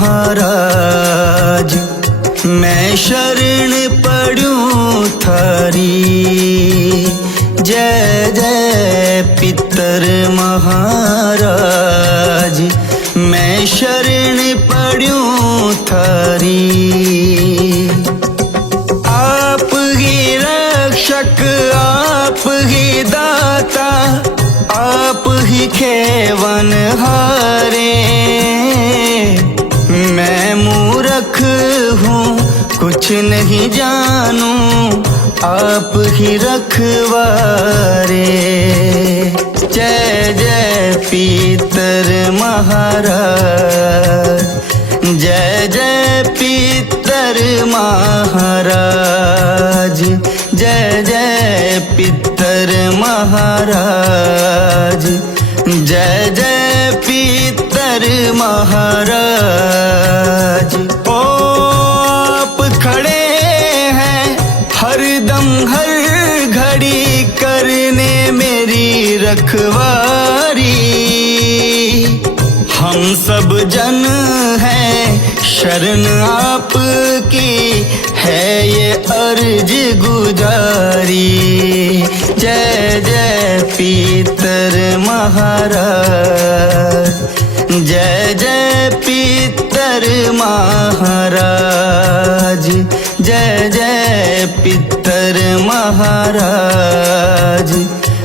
महाराज, मैं शरण पड़ूं थारी। जय जय पितर महाराज, मैं शरण पड़ूं थारी। आप ही रक्षक, आप ही दाता, आप ही खेवन हारे। मैं मूर्ख हूँ, कुछ नहीं जानूं, आप ही रखवारे। जय जय पितर महाराज, जय जय पितर महाराज, जय जय पितर महाराज, जय जय पितर महाराज। ओ आप खड़े हैं हरदम हर घड़ी करने मेरी रखवारी। हम सब जन हैं शरण आपकी, है ये अर्ज गुजारी। जय जय पितर महाराज, जय जय पितर महाराज, जय जय पितर महाराज,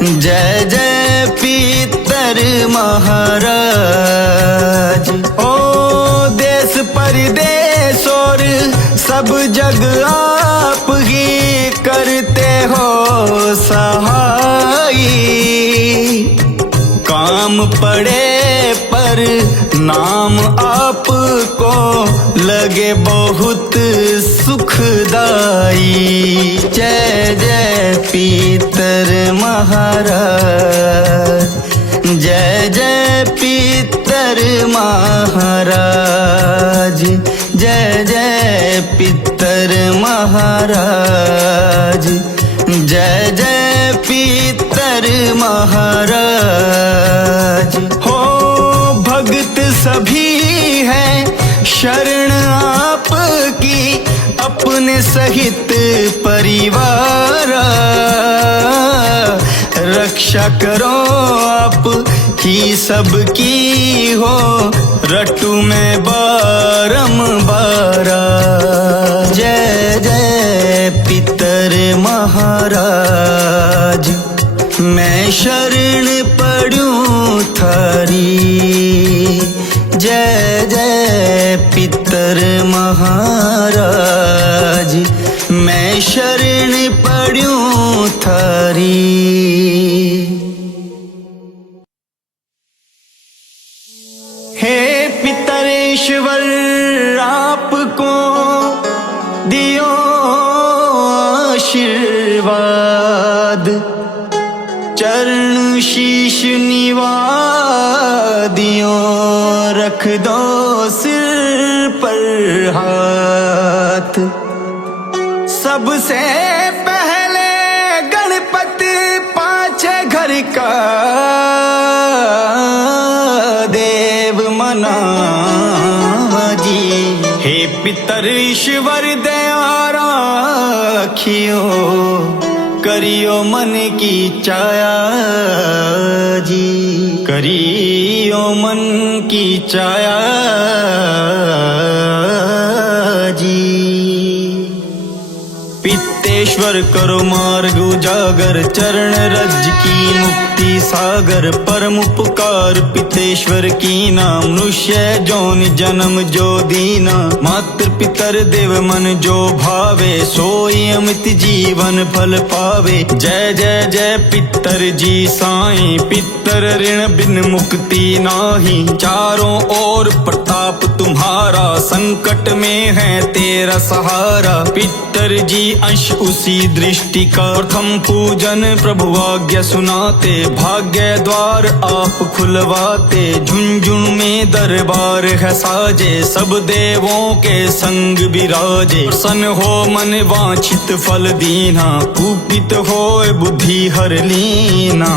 जय जय पितर महाराज। ओ देश परदेश और सब जग आप ही करते हो सहाय। काम पड़े पर नाम आपको लगे बहुत सुखदाई। जय जय पितर महाराज, जय जय पितर महाराज, जय जय पितर महाराज, जय जय पितर महाराज। हो भक्त सभी हैं शरण आपकी, अपने सहित परिवार। रक्षा करो आप ही सबकी हो, रटू मैं बारंबार। जय जय पितर महाराज, मैं शरण पड़ूं थारी। जय जय पितर महाराज, मैं शरण पड़ूं थारी। हे पितरेश्वर आपको दियो आशीर्वाद, चरण शीश निवा दियो, रख दो सिर पर हाथ। सबसे पहले गणपति पाछे घर का देव मना जी। हे पितर ईश्वर दया राखियो, करियो मन की चाया जी, करियो मन की चाया जी। पित्तेश्वर करो मार्ग उजागर, चरण रज की मुक्ति सागर। परम उपकार पितेश्वर की नाम, मनुष्य जौन जन्म जो दीना। मात्र पितर देव मन जो भावे, सोई अमित जीवन फल पावे। जय जय जय पितर जी साईं, पितर ऋण बिन मुक्ति नाही। चारों ओर प्रताप तुम्हारा, संकट में है तेरा सहारा। पितर जी अंश उसी दृष्टि का, प्रथम पूजन प्रभु आज्ञा सुनाते। भाग्य द्वार आप खुलवाते, झुंझुन में दरबार है साजे। सब देवों के संग विराजे, प्रसन्न हो मन वांछित फल दीना। कुपित होए बुद्धि हर लीना।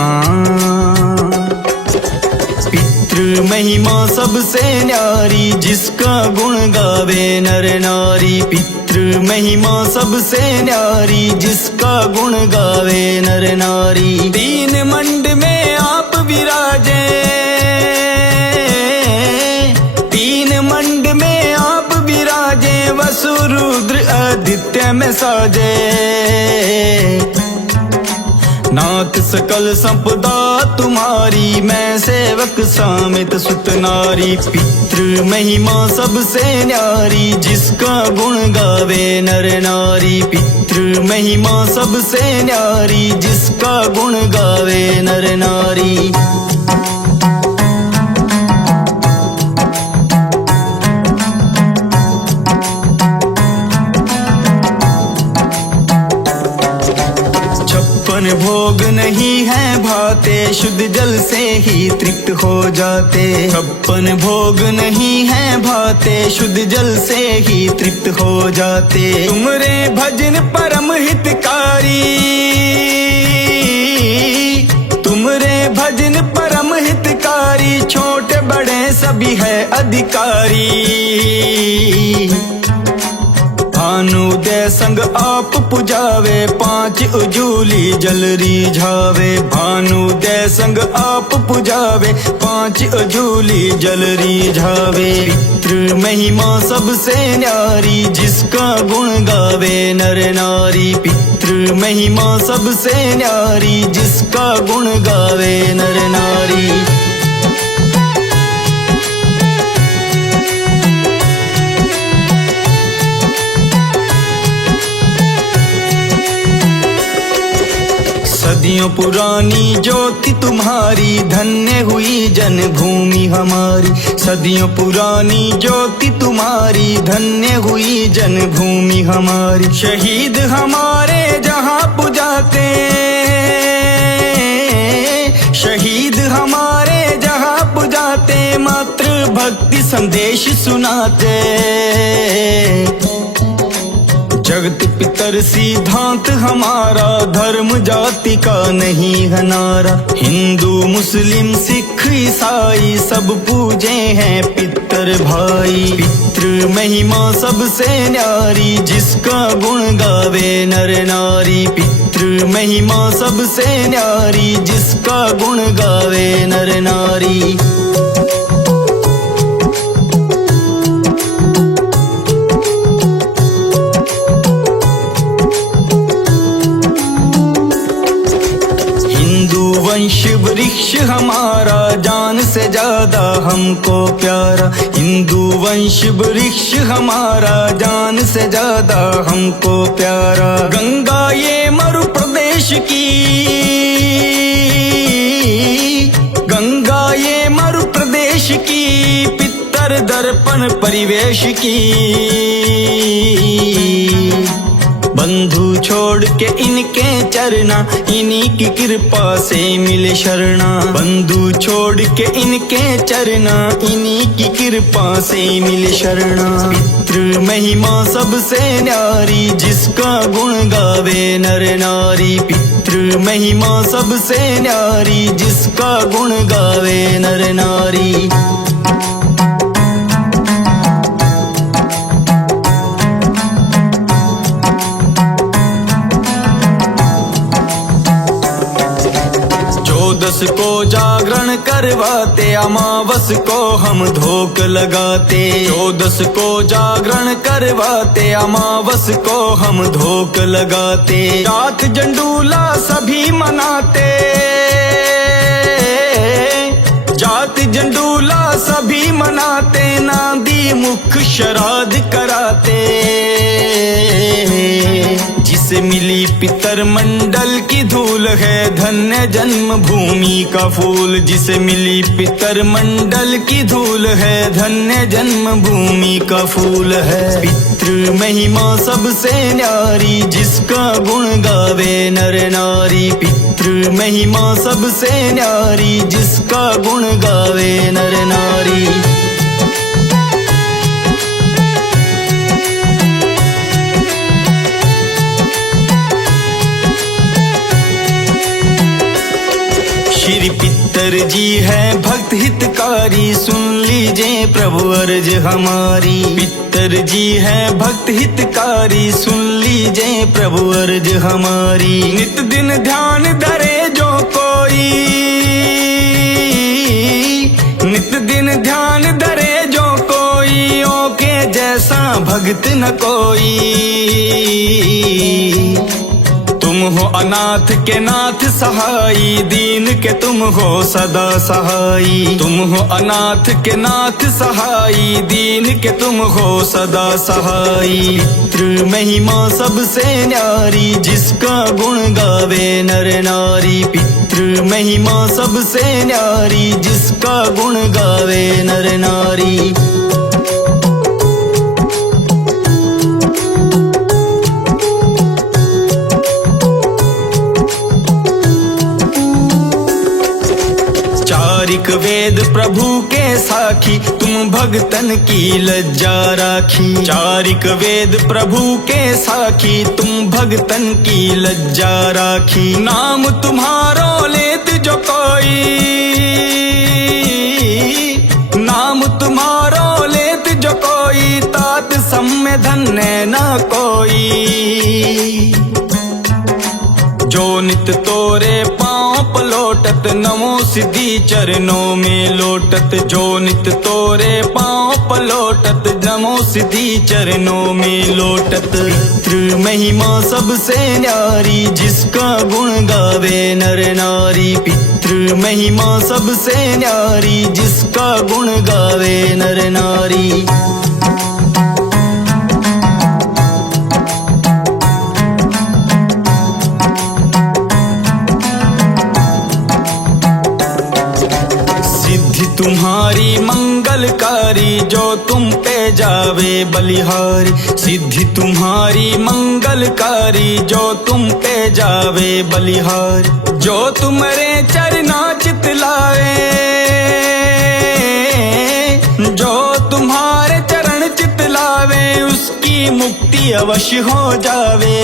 पितृ महिमा सबसे न्यारी जिसका गुण गावे नर नारी। पितृ महिमा सबसे न्यारी जिसका गुण गावे नर नारी। तीन मंड में आप विराजे, तीन मंड में आप विराजे, वसु रुद्र आदित्य में साजे। नाथ सकल संपदा तुम्हारी, मैं सेवक सामित सुत नारी। पितृ महिमा सबसे न्यारी जिसका गुण गावे नर नारी। पितृ महिमा सबसे न्यारी जिसका गुण गावे नर नारी। भोग नहीं है भाते, शुद्ध जल से ही तृप्त हो जाते। छप्पन भोग नहीं है भाते, शुद्ध जल से ही तृप्त हो जाते। तुमरे भजन परम हितकारी, तुमरे भजन परम हितकारी, छोटे बड़े सभी है अधिकारी। भानुदय संग आप पुजावे, पांच उजूली जल रिझावे। भानुदय संग आप पुजावे, पांच उजूली जल रिझावे। पितृ महिमा सबसे न्यारी जिसका गुण गावे नर नारी। पितृ महिमा सबसे न्यारी जिसका गुण गावे नर नारी। सदियों पुरानी ज्योति तुम्हारी, धन्य हुई जन्मभूमि हमारी। सदियों पुरानी ज्योति तुम्हारी, धन्य हुई जन्मभूमि हमारी। शहीद हमारे जहाँ पुजाते, शहीद हमारे जहाँ पुजाते, मातृ भक्ति संदेश सुनाते। जगत पितर सिद्धांत हमारा, धर्म जाति का नहीं है नारा। हिंदू मुस्लिम सिख ईसाई सब पूजे हैं पितर भाई। पितृ महिमा सबसे न्यारी जिसका गुण गावे नर नारी। पितृ महिमा सबसे न्यारी जिसका गुण गावे नर नारी। वंश वृक्ष हमारा, जान से ज्यादा हमको प्यारा। हिंदू वंश वृक्ष हमारा, जान से ज्यादा हमको प्यारा। गंगा ये मरु प्रदेश की, गंगा ये मरु प्रदेश की, पितर दर्पण परिवेश की। बंधु छोड़ के इनके चरना, इन्हीं की कृपा से मिले शरणा। बंधु छोड़ के इनके चरना, इन्हीं की कृपा से मिले शरणा। पितृ महिमा सबसे न्यारी जिसका गुण गावे नर नारी। पितृ महिमा सबसे न्यारी जिसका गुण गावे नर नारी। चौदस को जागरण करवाते, अमावस को हम धोक लगाते। चौदस को जागरण करवाते, अमावस को हम धोक लगाते। जात जंडूला सभी मनाते, जात जंडूला सभी मनाते। नांदी मुख श्राद्ध कराते, जिसे मिली पितर मंडल की धूल है, धन्य जन्म भूमि का फूल। जिसे मिली पितर मंडल की धूल है, धन्य जन्म भूमि का फूल है। पितृ महिमा सबसे न्यारी जिसका गुण गावे नर नारी। पितृ महिमा सबसे न्यारी जिसका गुण गावे नर नारी। श्री पितर पितर जी है भक्त हितकारी, सुन लीजिए प्रभु अर्ज हमारी। पितर जी है भक्त हितकारी, सुन लीजिए प्रभु अर्ज हमारी। नित दिन ध्यान धरे जो कोई, नित दिन ध्यान धरे जो कोई, ओके जैसा भक्त न कोई। तुम हो अनाथ के नाथ सहाई, दीन के तुम हो सदा सहाई। तुम हो अनाथ के नाथ सहाई, दीन के तुम हो सदा सहाई। पितृ महिमा सबसे न्यारी, जिसका गुण गावे नर नारी। पितृ महिमा सबसे न्यारी, जिसका गुण गावे नर नारी। चारिक वेद प्रभु के साखी, तुम भगतन की लज्जा राखी। चारिक वेद प्रभु के साखी, तुम भगतन की लज्जा राखी। नाम तुम्हारो लेत जो कोई, नाम तुम्हारो लेत जो कोई, तात सम्य धन्य न कोई। जो नित तोरे पाँव पलोटत, नमो सिद्धि चरणों में लोटत। जो नित तोरे पाँव पलोटत, नमो सिद्धि चरणों में लोटत। पितृ महिमा सबसे न्यारी, जिसका गुण गावे नर नारी। पितृ महिमा सबसे न्यारी, जिसका गुण गावे नर नारी। तुम्हारी मंगलकारी, जो तुम पे जावे बलिहारी। सिद्धि तुम्हारी मंगलकारी, जो तुम पे जावे बलिहारी। जो तुम्हारे चरना चित लाए, जो तुम्हारे चरण चित लावे, उसकी मुक्ति अवश्य हो जावे।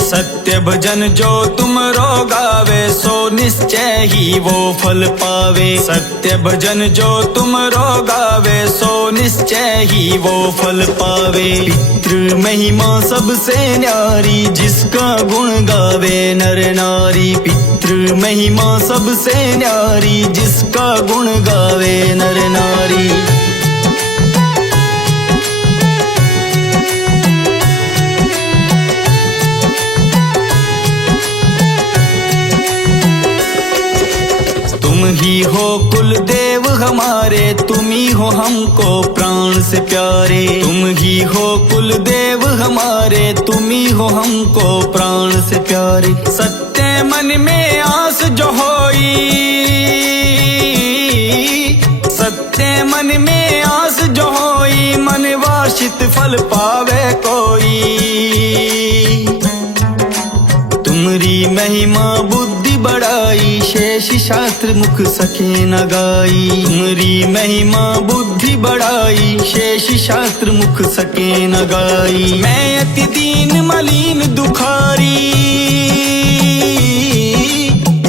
सत्य भजन जो तुम रो गावे, सो निश्चय ही वो फल पावे। सत्य भजन जो तुम रो गावे, सो निश्चय ही वो फल पावे। पितृ महिमा सबसे न्यारी, जिसका गुण गावे नर नारी। पितृ महिमा सबसे न्यारी, जिसका गुण गावे नर नारी। तुम ही हो कुल देव हमारे, तुम ही हो हमको प्राण से प्यारे। तुम ही हो कुल देव हमारे, तुम ही हो हमको प्राण से प्यारे। सत्य मन में आस जो होई, सत्य मन में आस जो होई, मन वांछित फल पावे कोई। तुमरी महिमा बुद्धि बढ़ाई, शेष शास्त्र मुख सके न गाई। तुमरी महिमा बुद्धि बढ़ाई, शेष शास्त्र मुख सके न गाई। मैं अति दीन मलिन दुखारी,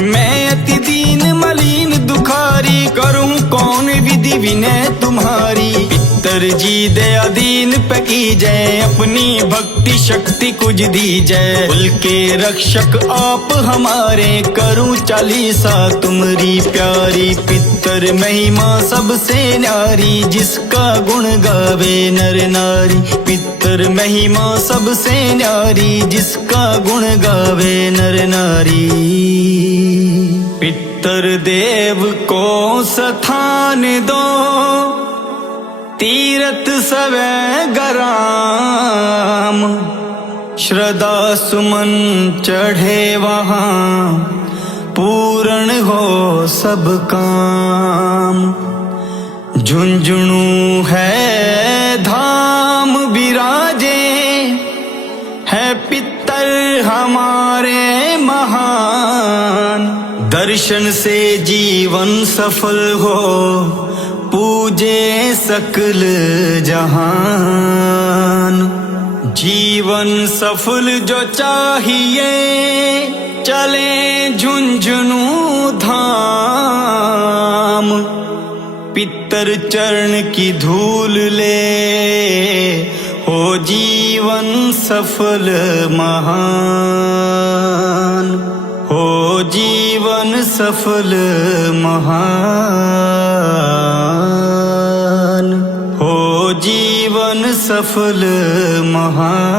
मैं अति दीन मलिन दुखारी, करूं कौन विधि विनय तुम्हारी। पितर जी दया दीन पे की जय, अपनी भक्ति शक्ति कुछ दी जय। कुल के रक्षक आप हमारे, करूं चालीसा तुमरी प्यारी। पितर महिमा सबसे न्यारी, जिसका गुण गावे नर नारी। पितर महिमा सबसे न्यारी, जिसका गुण गावे नर नारी। पितर देव को स्थान दो, तीरथ सवै गराम। श्रद्धा सुमन चढ़े वहाँ, पूर्ण हो सब काम। झुंझुनू है धाम विराजे, है पितर हमारे महान। दर्शन से जीवन सफल हो, पूजे सकल जहान। जीवन सफल जो चाहिए चले झुंझुनू धाम, पितर चरण की धूल ले हो जीवन सफल महान, हो जीवन सफल महान, हो जीवन सफल महान।